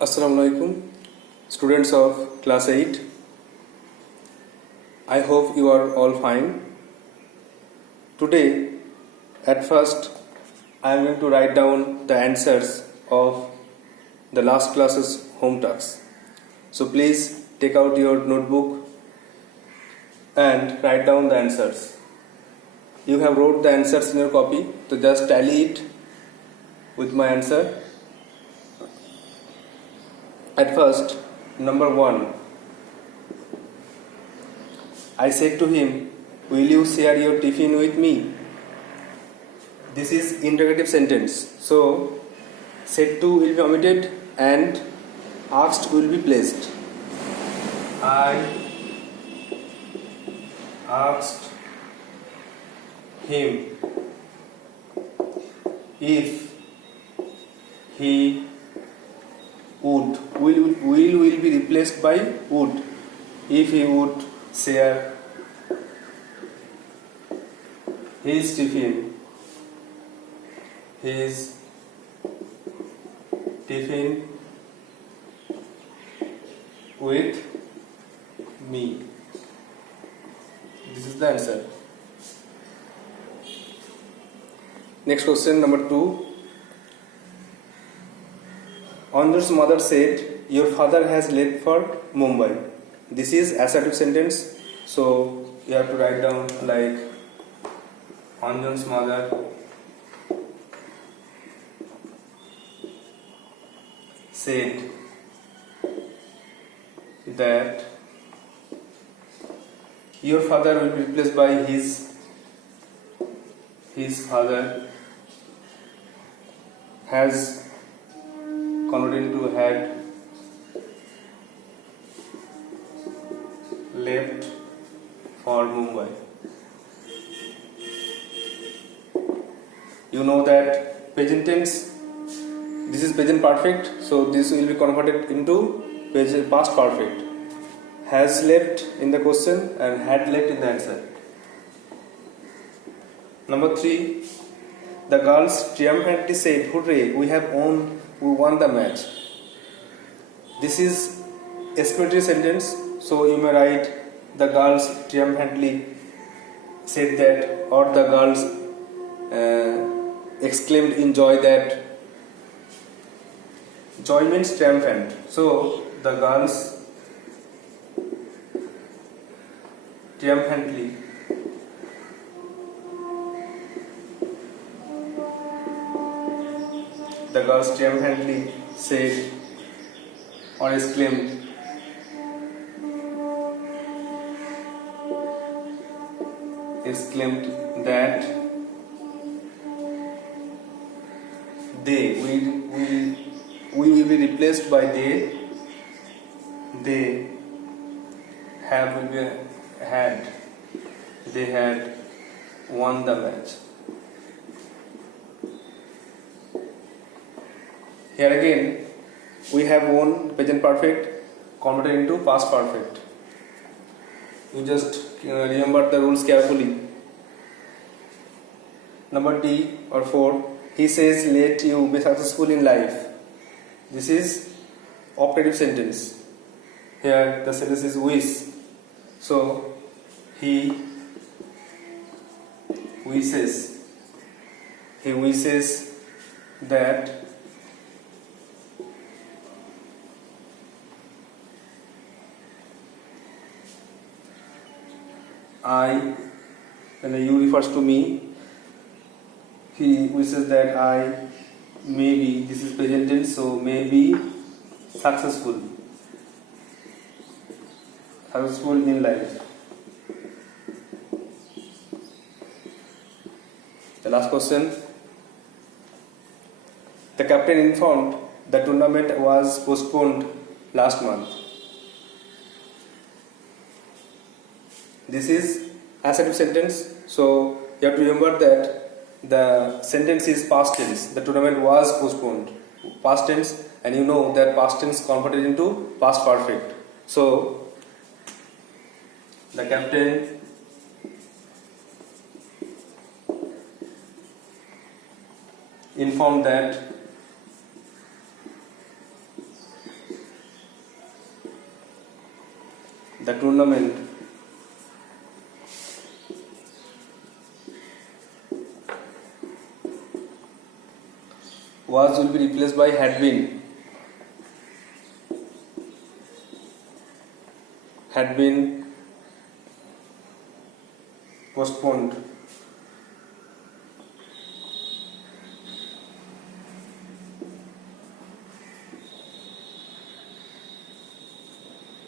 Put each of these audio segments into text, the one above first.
Assalamualaikum, students of class 8. I hope you are all fine. Today, at first, I am going to write down the answers of the last class's home tasks. So please take out your notebook and write down the answers. You have wrote the answers in your copy, so just tally it with my answer. At first, number 1, I said to him, "Will you share your tiffin with me?" This is interrogative sentence. So, said to will be omitted and asked will be placed. I asked him if he would. Will be replaced by would. If he would share his tiffin with me. This is the answer. Next question, number 2. Anjun's mother said, "Your father has left for Mumbai." This is assertive sentence, so you have to write down like Anjun's mother said that your father will be replaced by his father has converted into had left for Mumbai. You know that present tense, this is present perfect, so this will be converted into past perfect. Has left in the question and had left in the answer. Number 3, the girls triumphantly said, "Hooray, we won the match." This is exclamatory sentence, so you may write the girls triumphantly said that, or the girls exclaimed in joy that. Joy means triumphant, so the girls triumphantly said or exclaimed that they we will be replaced by they had won the match. Here again we have won present perfect converted into past perfect. You just remember the rules carefully. Number D or 4, he says, "Let you be successful in life." This is operative sentence. Here the sentence is wish. So he wishes that when you refers to me, he wishes that I may be, this is present tense, so may be successful in life. The last question. The captain informed the tournament was postponed last month. This is assertive sentence, so you have to remember that the sentence is past tense. The tournament was postponed, past tense, and you know that past tense converted into past perfect. So the captain informed that the tournament will be replaced by had been postponed.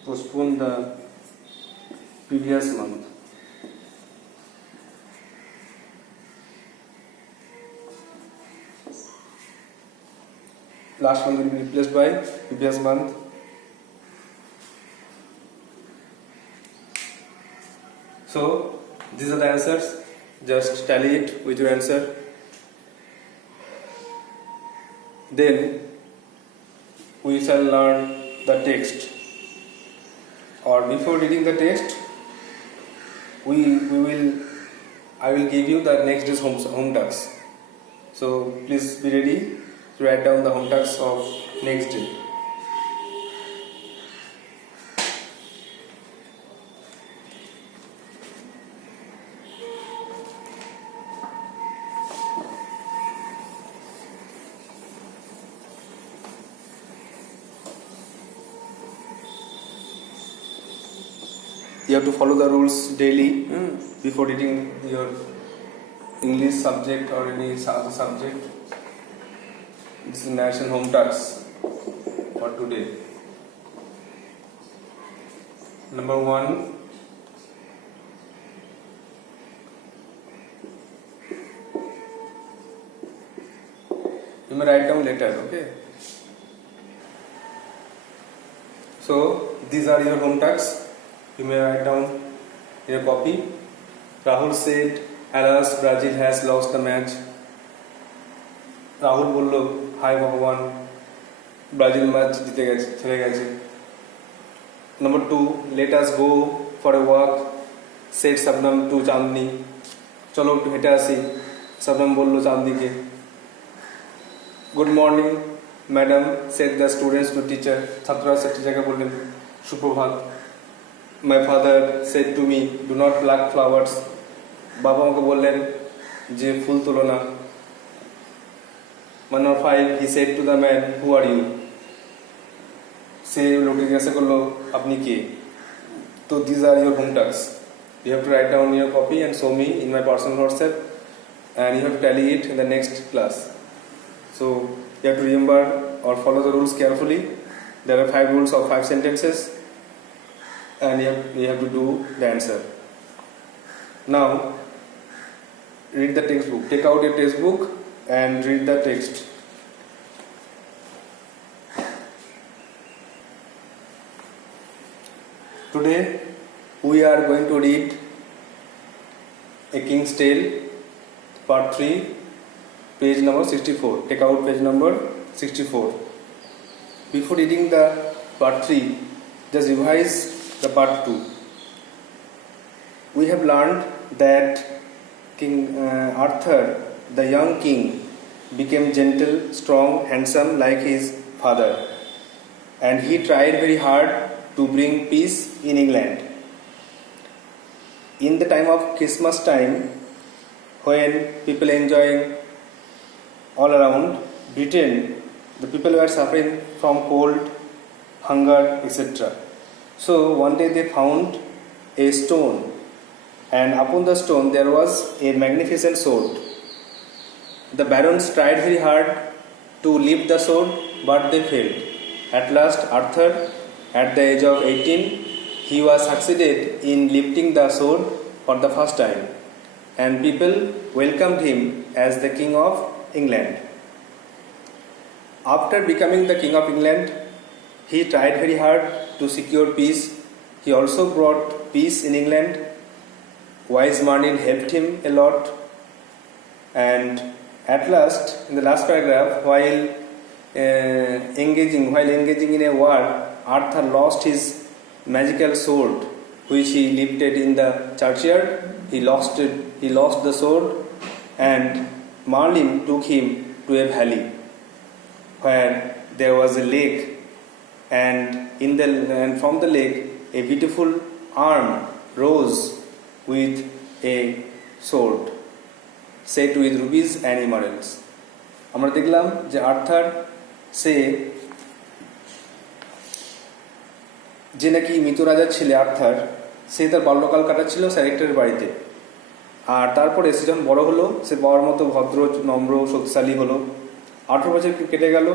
Postponed the previous month. Last month will be replaced by previous month. So these are the answers. Just tally it with your answer. Then we shall learn the text. Or before reading the text, I will give you the next day's home tasks. So please be ready to write down the home tasks of next day. You have to follow the rules daily before reading your English subject or any other subject. This is narration home tasks for today. Number 1. You may write down later, okay? So these are your home tasks. You may write down in a copy. Rahul said, alas, Brazil has lost the match. Rahul bollo, hi Bhagwan, Brazil match jite geche, chele geche. Number 2, let us go for a walk, said Sabnam to Chandni. Chalo একটু হেঁটে আসি, Sabnam bollo Chandni ke. Good morning, madam, said the students to teacher. ছাত্ররা টিচারকে বললেন সুপ্রভাত. My father said to me, do not pluck flowers. বাবা আমাকে বললেন যে ফুল তোলো না. Number 5, he said to the man, who are you? সে লোককে জিজ্ঞাসা করলো আপনি কে? So these are your home tasks. You have to write down your copy and show me in my personal WhatsApp, and you have to tally it in the next class. So you have to remember or follow the rules carefully. There are 5 rules of 5 sentences, and you have to do the answer. Now read the textbook. Take out your textbook and read the text. Today we are going to read A King's Tale, part 3, page number 64. Take out page number 64. Before reading the part 3, just revise the part 2. We have learned that King Arthur, the young king, became gentle, strong, handsome like his father, and he tried very hard to bring peace in England. In the time of Christmas time, when people enjoying all around Britain, the people were suffering from cold, hunger, etc. So one day they found a stone, and upon the stone there was a magnificent sword. The barons tried very hard to lift the sword, but they failed. At last Arthur, at the age of 18, he was succeeded in lifting the sword for the first time, and people welcomed him as the King of England. After becoming the King of England, he tried very hard to secure peace. He also brought peace in England. Wise Merlin helped him a lot, and at last, in the last paragraph, while engaging in a war, Arthur lost his magical sword, which he lifted in the churchyard. He lost the sword, and Merlin took him to a valley where there was a lake, and from the lake a beautiful arm rose with a sword set with rubies and emeralds. আমরা দেখলাম যে আর্থার সে যে নাকি মৃত রাজার ছেলে আর্থার, সে তার বাল্যকাল কাটাচ্ছিল স্যারেক্টরের বাড়িতে। আর তারপরে সে যখন বড় হলো, সে বাবার মতো ভদ্র, নম্র, শক্তিশালী হলো। 18 বছর কেটে গেল,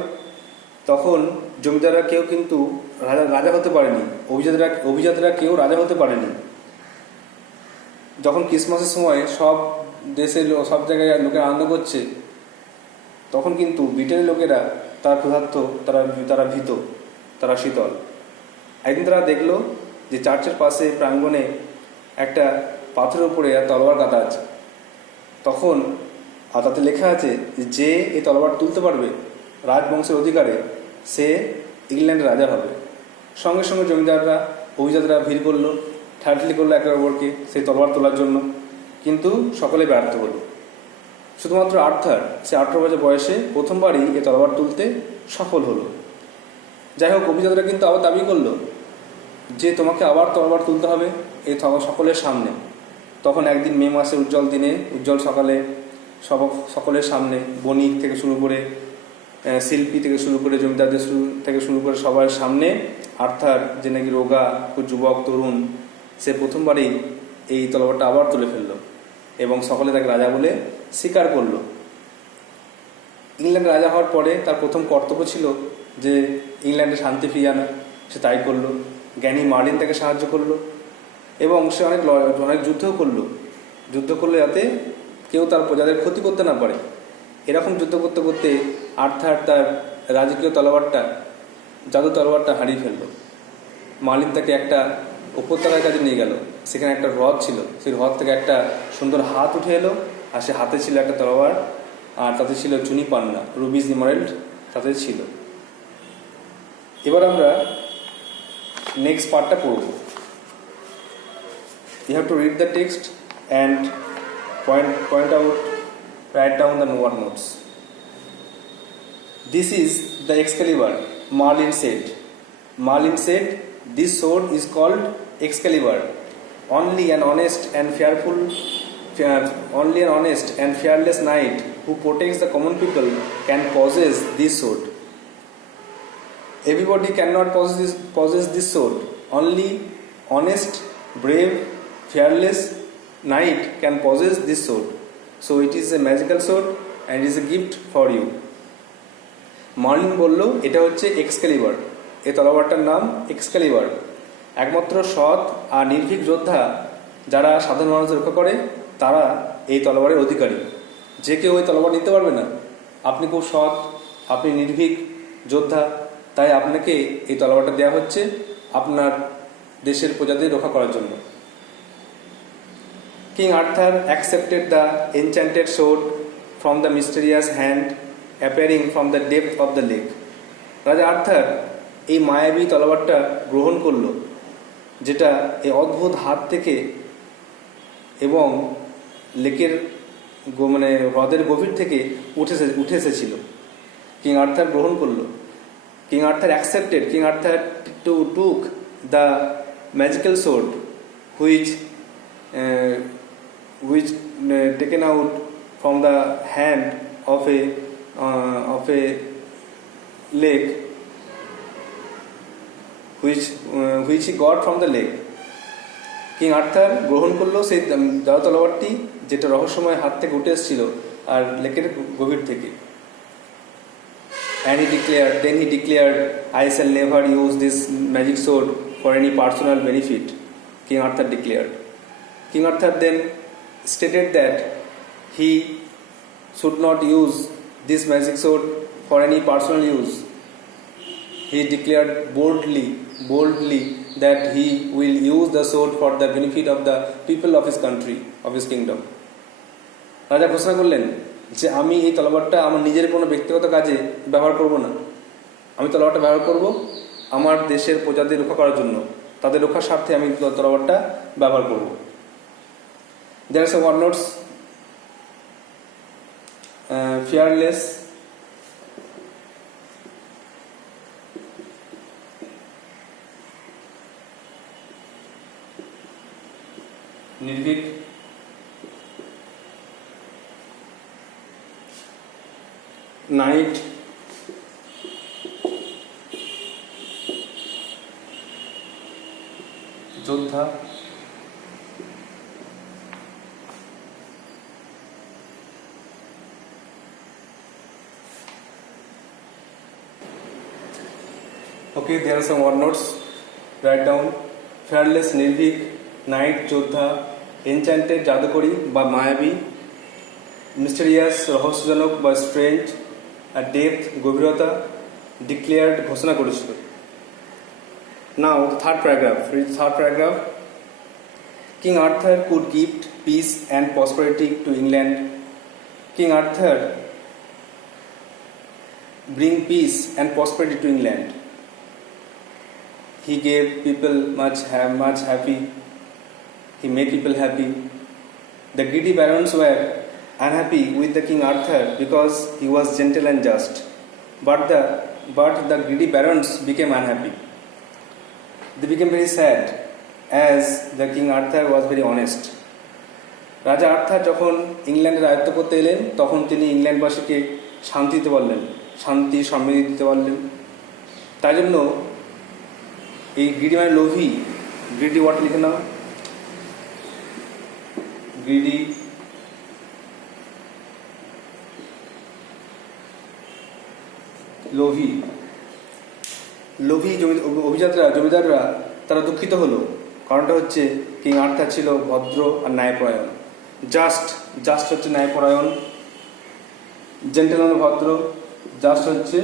তখন জমিদাররা কেউ কিন্তু রাজা হতে পারেনি, অভিজাতরা কেউ রাজা হতে পারেনি। যখন ক্রিসমাসের সময় সব দেশের সব জায়গায় লোকেরা আনন্দ করছে, তখন কিন্তু ব্রিটেনের লোকেরা তারা ক্ষুধার্ত, তারা ভীত, তারা শীতল। একদিন তারা দেখলো যে চার্চের পাশে প্রাঙ্গণে একটা পাথরের উপরে তলোয়ার গাঁথা আছে। তখন তাতে লেখা আছে যে এই তলোয়ার তুলতে পারবে রাজবংশের অধিকারে, সে ইংল্যান্ডের রাজা হবে। সঙ্গে সঙ্গে জমিদাররা, অভিজাতরা ভিড় করলো, ঠাটলি করলো একে অপরকে সেই তলোয়ার তোলার জন্য, কিন্তু সকলে ব্যর্থ হলো। শুধুমাত্র আর্থার, সে 18 বছর বয়সে প্রথমবারই এই তলোয়ার তুলতে সফল হলো। যাই হোক, অভিজাতরা কিন্তু আবার দাবি করলো যে তোমাকে আবার তলোয়ার তুলতে হবে এই সকলের সামনে। তখন একদিন মে মাসের উজ্জ্বল দিনে, উজ্জ্বল সকালে সকলের সামনে, বণিক থেকে শুরু করে, শিল্পী থেকে শুরু করে, জমিদারদের থেকে শুরু করে সবার সামনে আর্থার, যে নাকি রোগা যুবক তরুণ, সে প্রথমবারই এই তলোয়ারটা আবার তুলে ফেললো এবং সকলে তাকে রাজা বলে স্বীকার করলো। ইংল্যান্ডে রাজা হওয়ার পরে তার প্রথম কর্তব্য ছিল যে ইংল্যান্ডে শান্তি ফিরিয়ে আনা। সে তাই করলো। জ্ঞানী মার্লিন তাকে সাহায্য করলো এবং সে অনেক যুদ্ধও করলো যাতে কেউ তার প্রজাদের ক্ষতি করতে না পারে। এরকম যুদ্ধ করতে করতে আর্থার তার রাজকীয় তলোয়ারটা, জাদু তলোয়ারটা হারিয়ে ফেললো। মার্লিন তাকে একটা উপত্যকার কাছে নিয়ে গেল। সেখানে একটা হ্রদ ছিল, সেই হ্রদ থেকে একটা সুন্দর হাত উঠে এলো, আর সে হাতে ছিল একটা তলোয়ার, আর তাতে ছিল চুনি পান্না, রুবিজ ইমারেল্ড তাতে ছিল। এবার আমরা নেক্সট পার্টটা পড়ব। You have to read the text and point out, write down the notes. This is the Excalibur, Merlin said. Merlin said, this sword is called Excalibur. Only an honest and fearless knight who protects the common people can possess this sword. Everybody cannot possess this sword. Only honest, brave, fearless knight can possess this sword. So it is a magical sword and it is a gift for you. Merlin বলল, এটা হচ্ছে এক্সক্যালিবার। এই তলোয়ারটার নাম এক্সক্যালিবার। একমাত্র সৎ আর নির্ভীক যোদ্ধা যারা সাধারণ মানুষদের রক্ষা করে, তারা এই তলোয়ারের অধিকারী। যে কেউ ওই তলোয়ার নিতে পারবে না। আপনি খুব সৎ, আপনি নির্ভীক যোদ্ধা, তাই আপনাকে এই তলোয়ারটা দেওয়া হচ্ছে আপনার দেশের প্রজাদের রক্ষা করার জন্য। King Arthur accepted the enchanted sword from the mysterious hand appearing from the depth of the lake. রাজা আর্থার এই মায়াবী তলোয়ারটা গ্রহণ করলো, যেটা এই অদ্ভুত হাত থেকে এবং লেকের হ্রদের গভীর থেকে উঠে এসেছিল। কিং আর্থার গ্রহণ করলো। King Arthur accepted. King Arthur took the magical sword which taken out from the hand of a lake, which he got from the lake. King Arthur গ্রহণ করলো সেই জাদু তলোয়ারটি, যেটা রহস্যময় হাত থেকে উঠে এসেছিল আর লেকের গভীর থেকে। And then he declared, I shall never use this magic sword for any personal benefit. King Arthur declared. King Arthur then stated that he should not use this magic sword for any personal use. He declared boldly that he will use the sword for the benefit of the people of his country, of his kingdom. রাজা ঘোষণা করলেন যে আমি এই তলোয়ারটা আমার নিজের কোনো ব্যক্তিগত কাজে ব্যবহার করব না। আমি তলোয়ারটা ব্যবহার করব আমার দেশের প্রজাদের রক্ষা করার জন্য, তাদের রক্ষার স্বার্থে আমি তলোয়ারটা ব্যবহার করব। There are some one notes. Fearless, নির্ভীক, নাইট, যোদ্ধা, okay, there are some word notes. Write down: fearless, নির্ভীক, নাইট, যোদ্ধা, এনচ্যান্টেড, জাদুকরী বা মায়াবী, মিস্টেরিয়াস, রহস্যজনক বা স্ট্রেঞ্জ, আর ডেপথ, গভীরতা, ডিক্লেয়ার্ড, ঘোষণা করেছিল। Now the third paragraph. Read the third paragraph. King Arthur could gift peace and prosperity to England. King Arthur bring peace and prosperity to England. He gave people much happy. He made people happy. The greedy barons were unhappy with the King Arthur because he was gentle and just. But the greedy barons became unhappy. They became very sad as the King Arthur was very honest. রাজা আর্থার যখন ইংল্যান্ডে রাজত্ব করতে এলেন তখন তিনি ইংল্যান্ডবাসীকে শান্তি দিতে পারলেন, শান্তি সমৃদ্ধি দিতে পারলেন। তাই জন্য এই গ্রিডি মানে লোভী, গ্রিডি ওয়ার্ড লিখে নাও, গ্রিডি লোভী, লোভী জমিদাররা তারা দুঃখিত হলো। কারণটা হচ্ছে কিং আর্থার ছিল ভদ্র আর ন্যায়পরায়ণ। জাস্ট হচ্ছে ন্যায়পরায়ণ, জেন্টেল মানে ভদ্র, জাস্ট হচ্ছে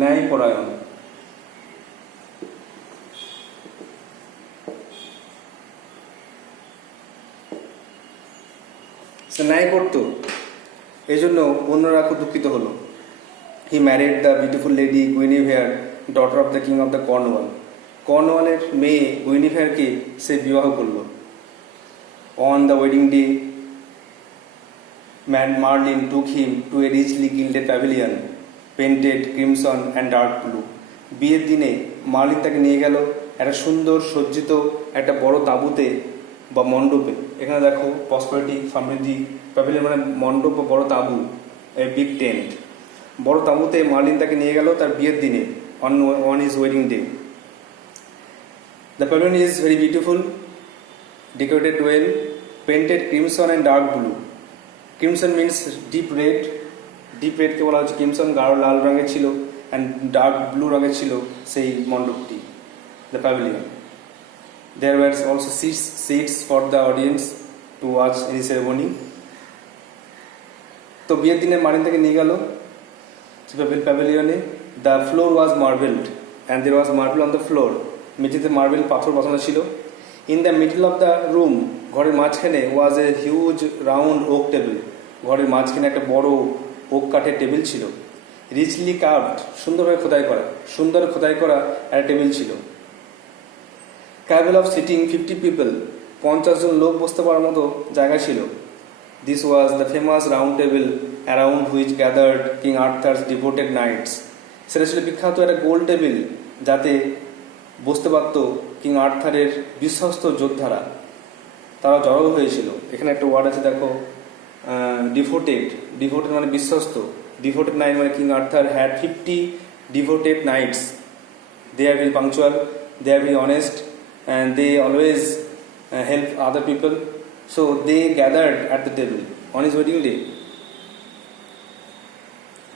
ন্যায়পরায়ণ। সে ন্যায় করতো, এই জন্য অন্যরা খুব দুঃখিত হলো। He married the beautiful lady Guinevere, daughter of the king of the Cornwall. কর্নওয়ালের মেয়ে গুইনিভেয়ারকে সে বিবাহ করল। On the wedding day, Merlin took him to a richly gilded pavilion, painted crimson and dark blue. বিয়ের দিনে মার্লিন তাকে নিয়ে গেল একটা সুন্দর সজ্জিত একটা বড় তাঁবুতে বা মণ্ডপে। এখানে দেখো প্রসপারিটি, সমৃদ্ধি, প্যাভিলিয়ন মানে মণ্ডপ বা বড় তাঁবু, এ বিগ টেন্ট। বড় তাঁবুতে মার্লিন তাকে নিয়ে গেল তার বিয়ের দিনে, on his wedding day. The pavilion is very beautiful, decorated well, painted crimson and dark blue. Crimson means deep red, কে বলা হচ্ছে ক্রিমসন, গাঢ় লাল রঙের ছিল, অ্যান্ড ডার্ক ব্লু রঙের ছিল সেই মণ্ডপটি, the pavilion. There were also seats for the audience to watch any ceremony. তো বিয়ের দিনে মার্লিন তাকে নিয়ে গেল প্যাভিলিয়নে। The floor was marbled and there was marble on the floor. মেঝেতে মার্বেল পাথর বসানো ছিল। In the middle of the room, ঘরের মাঝখানে was a huge round oak table. ঘরের মাঝখানে একটা বড় ওক কাঠের টেবিল ছিল। Richly carved, সুন্দর খোদাই করা একটা টেবিল ছিল। Capable of sitting 50 people, 50 জন লোক বসতে পারার মতো জায়গা ছিল। This was the famous round table around which gathered King Arthur's devoted knights. সেটা ছিল বিখ্যাত একটা গোল টেবিল যাতে বসতে পারত কিং আর্থারের বিশ্বস্ত যোদ্ধারা, তারা জড়ো হয়েছিল। এখানে একটা ওয়ার্ড আছে দেখো, ডিভোটেড মানে বিশ্বস্ত। ডিভোটেড নাইট মানে king Arthur had 50 devoted knights. They are very punctual, they are very honest, and they always help other people. So they gathered at the table on his wedding day.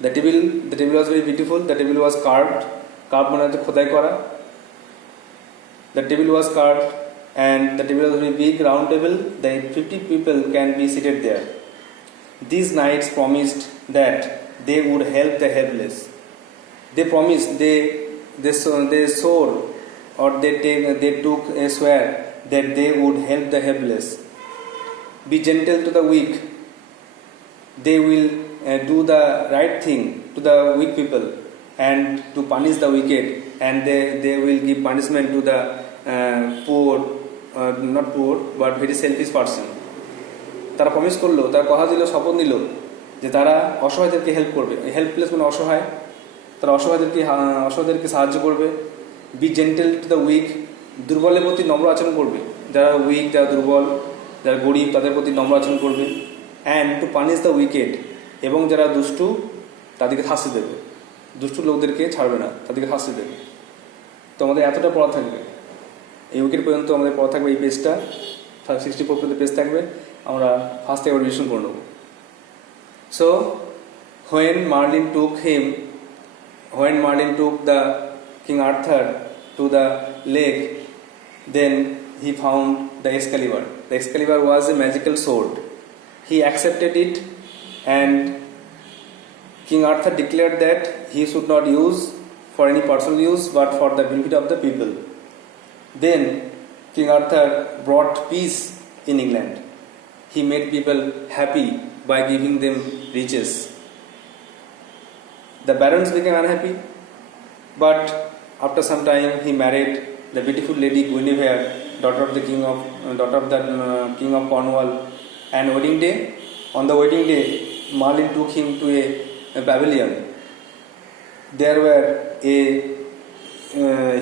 The table was very beautiful. The table was carved মানে হচ্ছে খোদাই করা। The table was carved and the table was very big, round table. The 50 people can be seated there. These knights promised that they would help the helpless. They promised, they swore, or they took a swear that they would help the helpless. Be gentle to the weak. They will do the right thing to the weak people and to punish the wicked, and they will give punishment to the poor, not poor but very selfish person. তারা প্রমিস করলো, তারা কথা দিল, শপথ নিল যে তারা অসহায়দেরকে হেল্প করবে। হেল্পলেস মানে অসহায়, তারা অসহায়দেরকে সাহায্য করবে। Be gentle to the weak, দুর্বলের প্রতি নম্র আচরণ করবে। যারা উইক, যারা দুর্বল, যারা গরিব তাদের প্রতি নম্র আচরণ করবে। And two punish the wicked, এবং যারা দুষ্টু তাদেরকে শাস্তি দেবে, দুষ্টু লোকদেরকে ছাড়বে না, তাদেরকে শাস্তি দেবে। তো আমাদের এতটা পড়া থাকবে, এই উইকেট পর্যন্ত আমাদের পড়া থাকবে, এই পেজটা 64 পর্যন্ত পেজ থাকবে, আমরা ফার্স্ট থেকে রিভিশন করে নেব। So when Merlin took the King Arthur to the lake, then he found the Excalibur. The Excalibur was a magical sword. He accepted it, and King Arthur declared that he should not use for any personal use but for the benefit of the people. Then King Arthur brought peace in England. He made people happy by giving them riches. The barons became unhappy, but after some time he married the beautiful lady Guinevere, daughter of the king of Cornwall. And on the wedding day, Merlin took him to a pavilion. There were a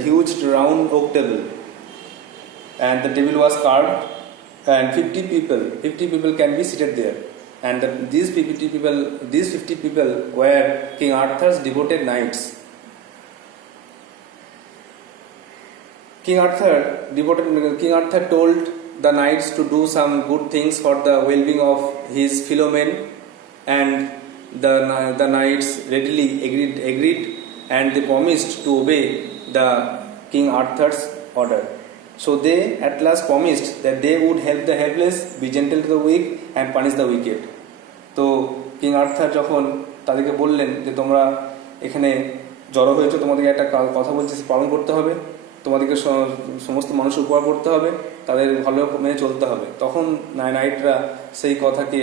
huge round oak table, and the table was carved, and 50 people can be seated there. And these 50 people were King Arthur's devoted knights. King Arthur told the knights to do some good things for the well-being of his fellow men, and the knights readily agreed, and they promised to obey the King Arthur's order. So they at last promised that they would help the helpless, be gentle to the weak, and punish the wicked. তো king Arthur যখন তাদেরকে বললেন যে তোমরা এখানে জড়ো হয়েছো, তোমাদেরকে একটা কথা বলছে পালন করতে হবে, তোমাদেরকে সমস্ত মানুষের উপকার করতে হবে, তাদের ভালো মেনে চলতে হবে, তখন নাইটরা সেই কথাকে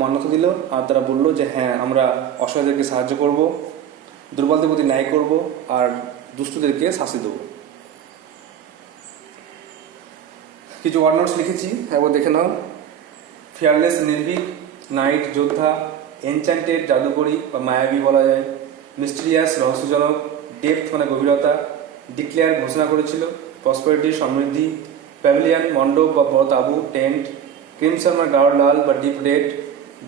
মান্যতা দিল, আর তারা বললো যে হ্যাঁ আমরা অসহায়দেরকে সাহায্য করব, দুর্বলদের প্রতি ন্যায় করব, আর দুষ্টদেরকে শাস্তি দেবো। কিছু ওয়ার্ড নোটস লিখেছি, একবার দেখে নাও। ফিয়ারলেস নির্ভীক, নাইট যোদ্ধা, এনচ্যান্টেড জাদুকরী বা মায়াবী বলা যায়, মিস্টিরিয়াস রহস্যজনক, ডেপথ মানে গভীরতা, ডিক্লেয়ার ঘোষণা করেছিল, প্রসপারিটি সমৃদ্ধি, প্যাভিলিয়ন মণ্ডপ বা বড় তাঁবু, টেন্ট, ক্রিমসন মানে গাঢ় লাল বা ডিপ রেড,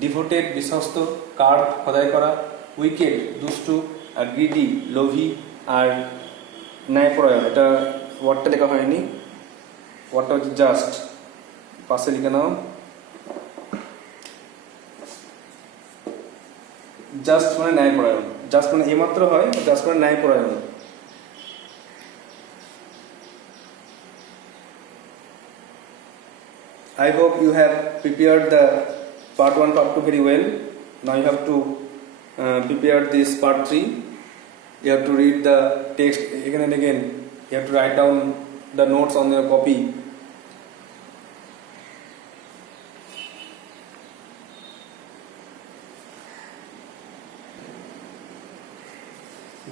ডিভোটেড বিশ্বস্ত, কার্ভ খোদাই করা, উইকেড দুষ্টু, আর গ্রিডি লোভী, আর ন্যায়পরায়ণ, এটা ওয়ার্ডটা লেখা হয়নি, ওয়ার্ডটা হচ্ছে জাস্ট, পাশে লিখে নাও। জাস্ট মানে ন্যায়পরায়ণ, জাস্ট মানে এইমাত্র হয়, জাস্ট মানে ন্যায়পরায়ণ। I hope you have prepared the part 1, part 2 very well. Now you have to prepare this part 3. You have to read the text again and again. You have to write down the notes on your copy.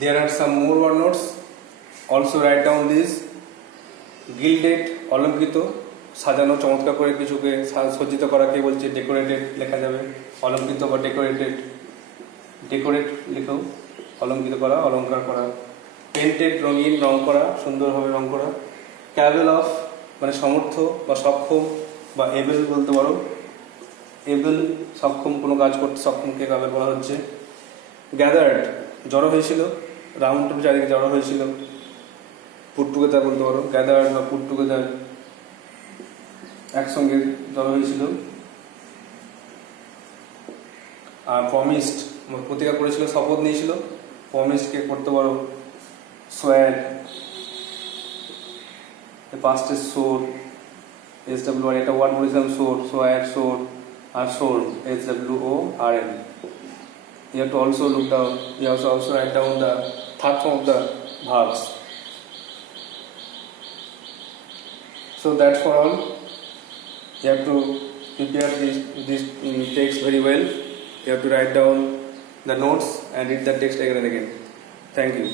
There are some more word notes. Also write down this. Gilded, অলঙ্কৃত, সাজানো চমৎকার করে কিছুকে সজ্জিত করাকে বলছে ডেকোরেটেড লেখা যাবে, অলঙ্কৃত বা ডেকোরেট লেখো, অলঙ্কৃত করা, অলঙ্কার করা। পেন্টেড, রঙিন, রং করা, সুন্দরভাবে রং করা। ক্যাবেল অফ মানে সমর্থ বা সক্ষম, বা এবেল বলতে পারো, এবেল সক্ষম, কোনো কাজ করতে সক্ষমকে ক্যাবেল বলা হচ্ছে। গ্যাদার্ড জড়ো হয়েছিল, রাউন্ড চারিদিকে জড়ো হয়েছিল, পুট টুগেদার বলতে পারো, গ্যাদার্ড বা পুট টুগেদার, একসঙ্গে জড়ো হয়েছিল। আর প্রমিসড প্রতিজ্ঞা করেছিল, শপথ নিয়েছিল, প্রমিসডকে করতে পারো সোয়ার, পাস্টে সোর, SWR, একটা ওয়ার্ড বলেছিলাম সোর, সোয়ার, সোর, আর সোর, SWORN. You have to also look down, you have to also write down the third form of the verbs. So that's for all. You have to prepare this text very well. You have to write down the notes and read the text again and again. Thank you.